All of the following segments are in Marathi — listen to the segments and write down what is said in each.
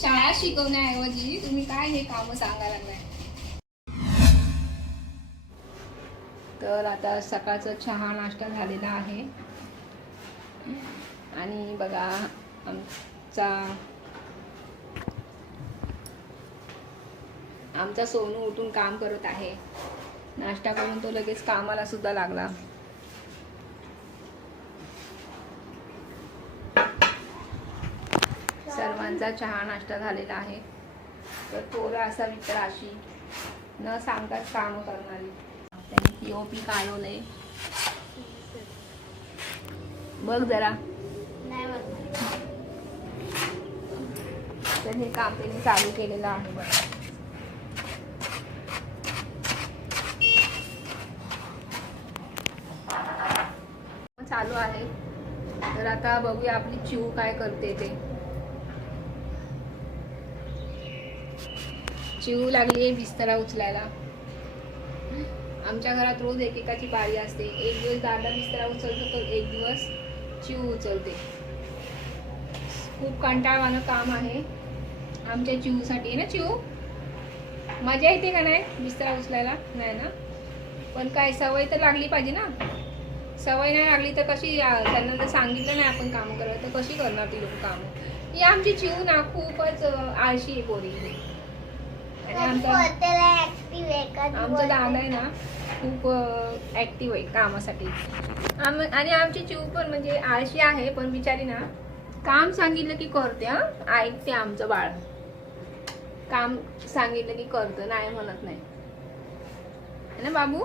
शाळा शिकवण्याऐवजी तुम्ही काय हे काम सांगायला लागलाय. तर आता सकाळचा चहा नाश्ता झालेला आहे आणि बघा आमचा सोनू उठून काम करत आहे. नाश्ता करून तो लगेच कामाला सुद्धा लागला. सर्वांचा चहा नाश्ता झालेला आहे. तर थोडा असा मित्राशी न सांगताच काम करणारी त्यांनी पीओपी काढवलंय. बघ जरा. तर हे काम त्यांनी चालू केलेलं आहे बघा. चालू आहे. तर आता बघूया आपली चिऊ काय करते ते. चिऊ लागली बिस्तरा उचलायला. आमच्या घरात रोज एकेकाची पाळी असते. एक दिवस दादा बिस्तरा उचलतो तर एक दिवस चिऊ उचलते. खूप कंटाळवाणं काम आहे आमच्या चिऊसाठी ना. चिऊ मजा येते का नाही बिस्तरा उचलायला? नाही ना. पण काय सवय तर लागली पाहिजे ना. सवय नाही लागली तर कशी, त्यांना जर सांगितलं नाही आपण काम करायला तर कशी करणार ती लोक काम. ही आमची चिऊ ना खूपच आळशी आहे पोरी. आमचा दादा आहे ना खूप ऍक्टिव्ह आहे कामासाठी. आणि आमची चिऊ पण म्हणजे आळशी आहे पण बिचारी ना काम सांगितलं की करते. ऐकते आमचं बाळ. काम सांगितलं की करतं, नाही म्हणत नाही ना बाबू.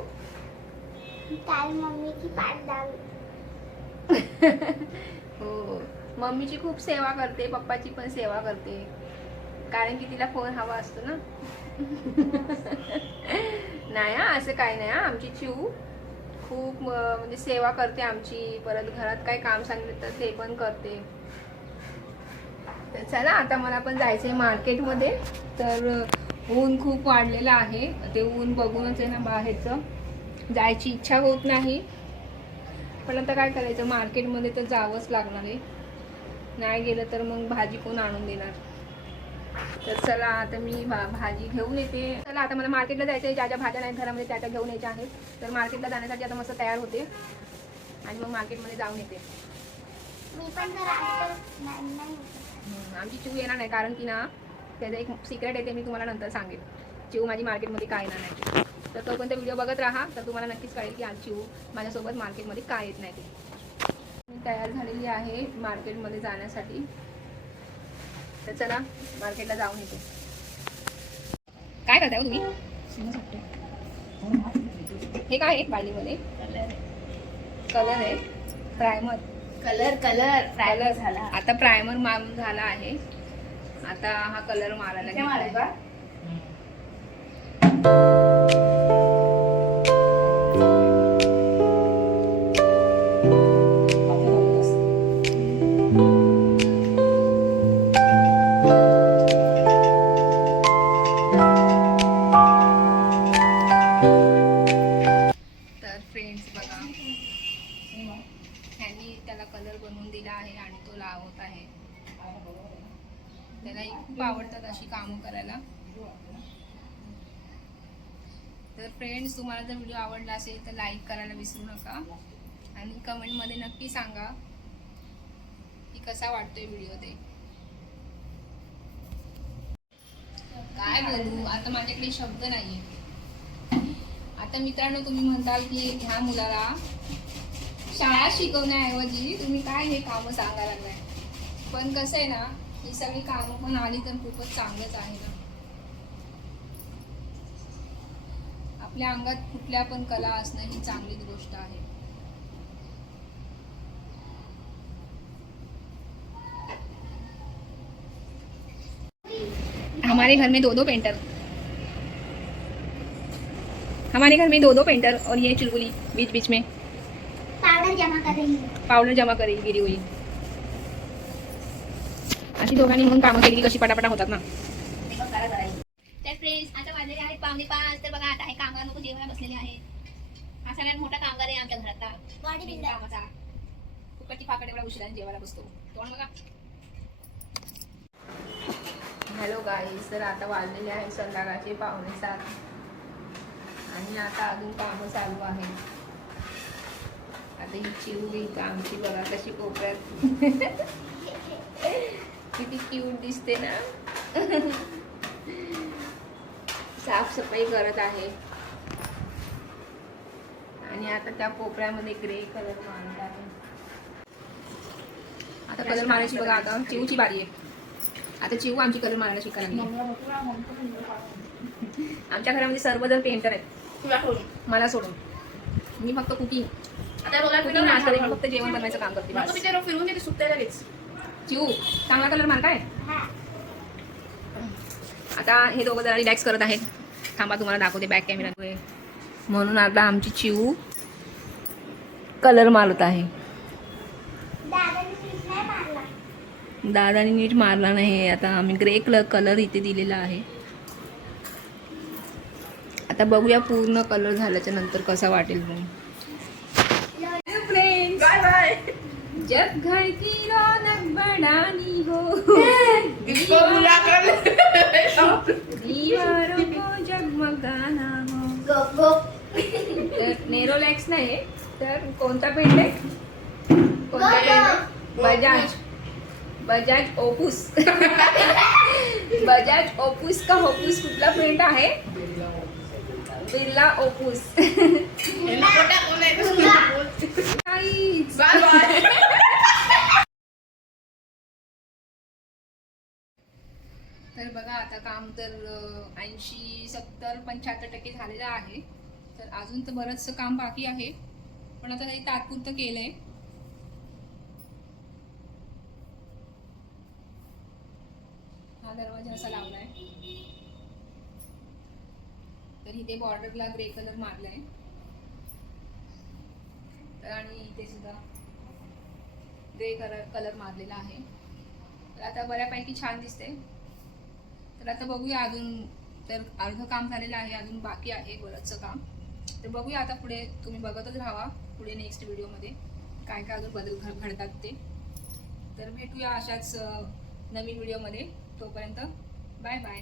काल मम्मीची पाठ दाबली. हो, मम्मीची खूप सेवा करते, पप्पाची पण सेवा करते कारण की तिला फोन हवा असतो ना. नाही असं काय नाही. आमची चिऊ खूप म्हणजे सेवा करते आमची. परत घरात काय काम सांगितलं तर ते पण करते. तर चला आता मला पण जायचंय मार्केटमध्ये. तर ऊन खूप वाढलेलं आहे. ते ऊन बघूनच आहे ना बाहेरचं जायची इच्छा होत नाही. पण आता काय करायचं, मार्केटमध्ये तर जावंच लागणार आहे. नाही गेलं तर मग भाजी कोण आणून देणार. तर चला आता मी भाजी घेऊन येते. चला आता मला मार्केटला जायचं आहे. ज्या ज्या भाज्या नाहीत घरामध्ये त्या त्या घेऊन यायच्या आहेत. तर मार्केटला जाण्यासाठी आता मस्त तयार होते आणि मग मार्केटमध्ये जाऊन येते. मी पण आमची चिऊ येणार नाही कारण की ना त्याचं एक सिक्रेट आहे ते मी तुम्हाला नंतर सांगेन. चिऊ माझी मार्केटमध्ये काय येणार नाही. तर तोपर्यंत व्हिडिओ बघत राहा तर तुम्हाला नक्कीच कळेल की आज चिऊ माझ्यासोबत मार्केटमध्ये काय येत नाही ते. मी तयार झालेली आहे मार्केटमध्ये जाण्यासाठी. तर चला मार्केटला जाऊन येते. काय करताय तुम्ही? हे काय आहे बाळीमध्ये? कलर आहे. प्रायमर. कलर झाला. आता प्रायमर मारून झाला आहे. आता हा कलर मारायला घेतलाय. तर फ्रेंड्स बघा, ह्यांनी त्याला कलर बनवून दिला आहे आणि तो लावत आहे. त्यालाही खूप आवडतात अशी कामं करायला. तर फ्रेंड्स तुम्हाला जर व्हिडिओ आवडला असेल तर लाईक करायला विसरू नका आणि कमेंटमध्ये नक्की सांगा की कसा वाटतोय व्हिडिओ ते. काय बोलू आता, माझ्याकडे शब्द नाहीये. आता मित्रांनो तुम्ही म्हणताल की ह्या मुलाला शाळा शिकवण्याऐवजी तुम्ही काय हे कामं सांगायला लागलाय. पण कसं आहे ना, ही सगळी कामं पण आली तर खूपच चांगलंच आहे ना. आपल्या अंगात कुठल्या पण कला असणं ही चांगलीच गोष्ट आहे. हमारे घर में दो पेंटर, हमारे घर में दो पेंटर और ये चुलबुली बीच बीच में पावडर जमा कर रही गिरी हुई. अशी दोघांनी म्हणून कामं केली की कशी पटापटा होतात ना. तर फ्रेंड्स आता वाजलेले आहेत 4:45. तर बघा आता हे कामगार लोक जेवायला बसलेले आहेत. हा सगळ्यात मोठा कामगार आहे आमच्या घरातला. कामाचा फुकटची फाकट एवढा उशिराने जेवायला बसतो. तोंड बघा. हॅलो गाईस, तर आता वाजलेले आहे संध्याकाळचे 6:45 आणि आता अजून कामं चालू आहे. आता ही चिऊ इथं आमची बघा कशी कोपऱ्यात किती क्यूट दिसते ना. साफसफाई करत आहे आणि आता त्या कोपऱ्यामध्ये ग्रे कलर मारत आहे. आता कलर मारायची बघा, आता चिऊची बारी आहे. आता चिऊ आमची कलर मारायला शिकायला लागली. आमच्या घरामध्ये सर्वजण पेंटर आहेत मला सोडून. मी फक्त कुकिंग मास्टर, फक्त जेवण बनवायचं काम करते बस. चिऊ चांगला कलर मार काय. आता हे दोघं जरा रिलॅक्स करत आहेत. थांबा तुम्हाला दाखवते बॅक कॅमेरा. म्हणून आता आमची चिऊ कलर मारत आहे. दादाने नीट मारला नाही. आता आम्ही ग्रे कलर इथे दिलेला आहे. आता बघूया पूर्ण कलर झाल्याच्या नंतर कसा वाटेल मग. Friends bye bye. जब घर की रौनक बढ़ानी हो, इसको बुला कर दीवारों को जगमगाना हो. तर नेरोलॅक्स नाही तर कोणता पेंट आहे? कोणता paint? Bajaj Opus. Bajaj Opus का होपुस कुठला पेंट आहे? बिर्ला ओपुस. Bye bye. तर बघा आता काम तर 80, 70, 75% झालेलं आहे. तर अजून तर बरंचसं काम बाकी आहे, पण आता काही तात्पुरतं केलंय. हा दरवाजा असा लावलाय. तर इथे बॉर्डरला ग्रे कलर मारलाय. तर आणि इथे सुद्धा ग्रे कलर मारलेला आहे. तर आता बऱ्यापैकी छान दिसते. तर आता बघूया अजून. तर अर्ध काम झालेलं आहे, अजून बाकी आहे बरंचसं काम. तर बघूया आता पुढे. तुम्ही बघतच राहा पुढे नेक्स्ट व्हिडिओमध्ये काय काय अजून बदल घडतात ते. तर भेटूया अशाच नवीन व्हिडिओमध्ये. तोपर्यंत बाय बाय.